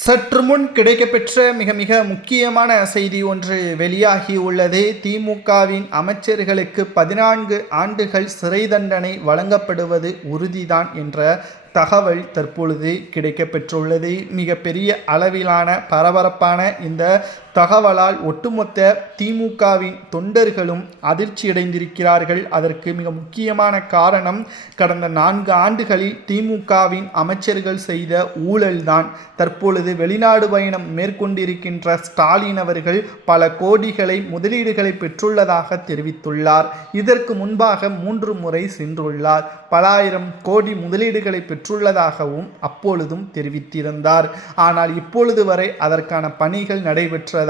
சற்று முன் கிடைக்கப்பெற்ற மிக மிக முக்கியமான செய்தி ஒன்று வெளியாகி உள்ளது. திமுகவின் அமைச்சர்களுக்கு 14 ஆண்டுகள் சிறை தண்டனை வழங்கப்படுவது உறுதிதான் என்ற தகவல் தற்பொழுது கிடைக்கப்பெற்றுள்ளது. மிகப்பெரிய அளவிலான பரபரப்பான இந்த தகவலால் ஒட்டுமொத்த திமுகவின் தொண்டர்களும் அதிர்ச்சியடைந்திருக்கிறார்கள். அதற்கு மிக முக்கியமான காரணம், கடந்த 4 ஆண்டுகளில் திமுகவின் அமைச்சர்கள் செய்த ஊழல்தான். தற்பொழுது வெளிநாடு பயணம் மேற்கொண்டிருக்கின்ற ஸ்டாலின் அவர்கள் பல கோடிகளை முதலீடுகளை பெற்றுள்ளதாக தெரிவித்துள்ளார். இதற்கு முன்பாக 3 முறை சென்றுள்ளார். பல ஆயிரம் கோடி முதலீடுகளை பெற்றுள்ளதாகவும் அப்பொழுதும் தெரிவித்திருந்தார். ஆனால் இப்பொழுது வரை அதற்கான பணிகள் நடைபெற்றதா?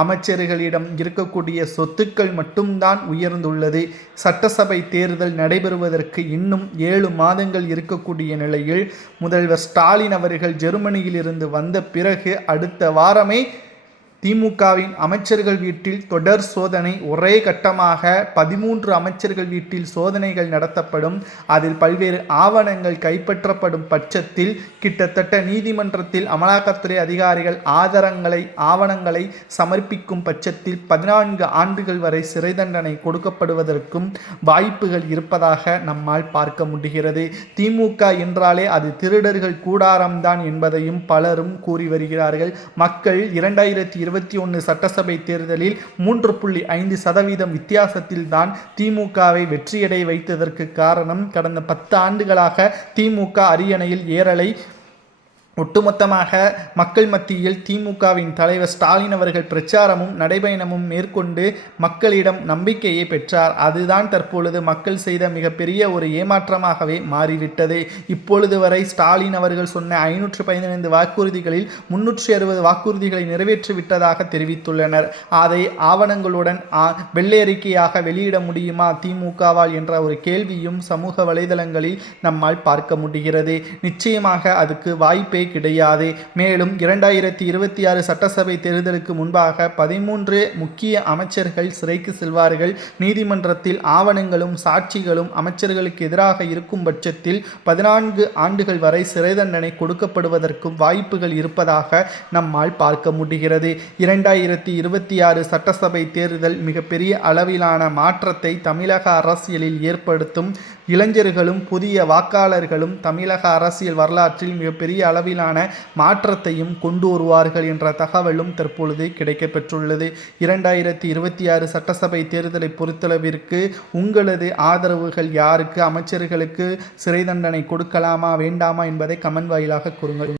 அமைச்சர்களிடம் இருக்கக்கூடிய சொத்துக்கள் மட்டும்தான் உயர்ந்துள்ளது. சட்டசபை தேர்தல் நடைபெறுவதற்கு இன்னும் 7 மாதங்கள் இருக்கக்கூடிய நிலையில் முதல்வர் ஸ்டாலின் அவர்கள் ஜெர்மனியில் இருந்து வந்த பிறகு அடுத்த வாரமே திமுகவின் அமைச்சர்கள் வீட்டில் தொடர் சோதனை. ஒரே கட்டமாக 13 அமைச்சர்கள் வீட்டில் சோதனைகள் நடத்தப்படும். அதில் பல்வேறு ஆவணங்கள் கைப்பற்றப்படும் பட்சத்தில் கிட்டத்தட்ட நீதிமன்றத்தில் அமலாக்கத்துறை அதிகாரிகள் ஆவணங்களை சமர்ப்பிக்கும் பட்சத்தில் 14 ஆண்டுகள் வரை சிறை தண்டனை கொடுக்கப்படுவதற்கும் வாய்ப்புகள் இருப்பதாக நம்மால் பார்க்க முடிகிறது. திமுக என்றாலே அது திருடர்கள் கூடாரம்தான் என்பதையும் பலரும் கூறி வருகிறார்கள். மக்கள் 2021 சட்டசபை தேர்தலில் 3.5% வித்தியாசத்தில் தான் திமுகவை வெற்றியடை வைத்ததற்கு காரணம், கடந்த 10 ஆண்டுகளாக திமுக அரியணையில் ஏறலை. ஒட்டுமொத்தமாக மக்கள் மத்தியில் திமுகவின் தலைவர் ஸ்டாலின் அவர்கள் பிரச்சாரமும் நடைபயணமும் மேற்கொண்டு மக்களிடம் நம்பிக்கையை பெற்றார். அதுதான் தற்பொழுது மக்கள் செய்த மிகப்பெரிய ஒரு ஏமாற்றமாகவே மாறிவிட்டது. இப்பொழுது வரை ஸ்டாலின் அவர்கள் சொன்ன 515 வாக்குறுதிகளில் 360 வாக்குறுதிகளை நிறைவேற்றிவிட்டதாக தெரிவித்துள்ளனர். அதை ஆவணங்களுடன் வெள்ளை அறிக்கையாக வெளியிட முடியுமா திமுகவால் என்ற ஒரு கேள்வியும் சமூக வலைதளங்களில் நம்மால் பார்க்க முடிகிறது. நிச்சயமாக அதுக்கு வாய்ப்பே கிடையாது. மேலும் 2026 சட்டசபை தேர்தலுக்கு முன்பாக 13 முக்கிய அமைச்சர்கள் சிறைக்கு செல்வார்கள். நீதிமன்றத்தில் ஆவணங்களும் சாட்சிகளும் அமைச்சர்களுக்கு எதிராக இருக்கும் பட்சத்தில் 14 ஆண்டுகள் வரை சிறை தண்டனை கொடுக்கப்படுவதற்கும் வாய்ப்புகள் இருப்பதாக நம்மால் பார்க்க முடிகிறது. 2026 சட்டசபை தேர்தல் மிகப்பெரிய அளவிலான மாற்றத்தை தமிழக அரசியலில் ஏற்படுத்தும். இளைஞர்களும் புதிய வாக்காளர்களும் தமிழக அரசியல் வரலாற்றில் மிகப்பெரிய அளவிலான மாற்றத்தையும் கொண்டு வருவார்கள் என்ற தகவலும் தற்பொழுது கிடைக்கப்பெற்றுள்ளது. 2026 சட்டசபை தேர்தலை பொறுத்தளவிற்கு உங்களது ஆதரவுகள் யாருக்கு? அமைச்சர்களுக்கு சிறை தண்டனை கொடுக்கலாமா வேண்டாமா என்பதை கமெண்ட் வாயிலாக கூறுங்கள்.